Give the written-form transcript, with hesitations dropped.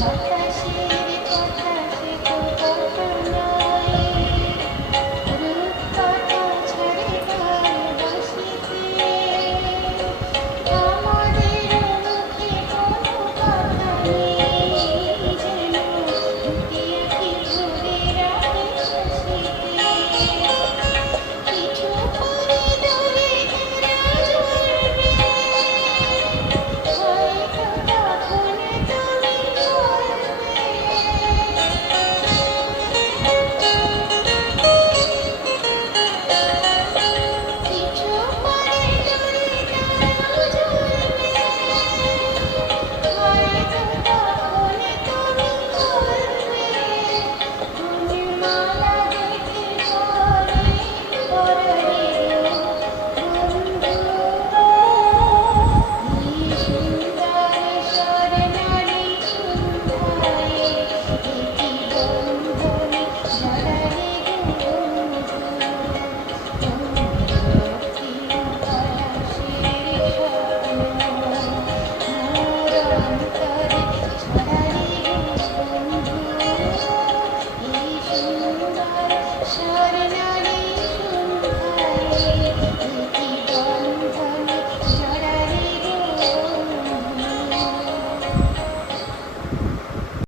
বাতাসের কথা সে তো কথা নয়, রূপকথা ছাড়ে গান বাঁশিতে। আমাদের মুখে কোনো কথা নেই, যেন দুটি আঁখি ধরে রাখে হাসিতে। কিছু পরে দূরে ঘেরা ঝরবে, হয়তো তখন তুমি বলবে। কিছু পরে দূরে ঘেরা ঝরবে, হয়তো তখন তুমি বলবে। ফুলমালা দেখে পরে পরাগে গো বন্ধু, এই সুন্দর স্বর্ণালী সন্ধ্যায় একি বন্ধনে জড়ালে গো বন্ধু। রক্তিম পলাশের স্বপ্ন মোর অন্তরে ছড়ালে গো বন্ধু, এই সুন্দর স্বর্ণালী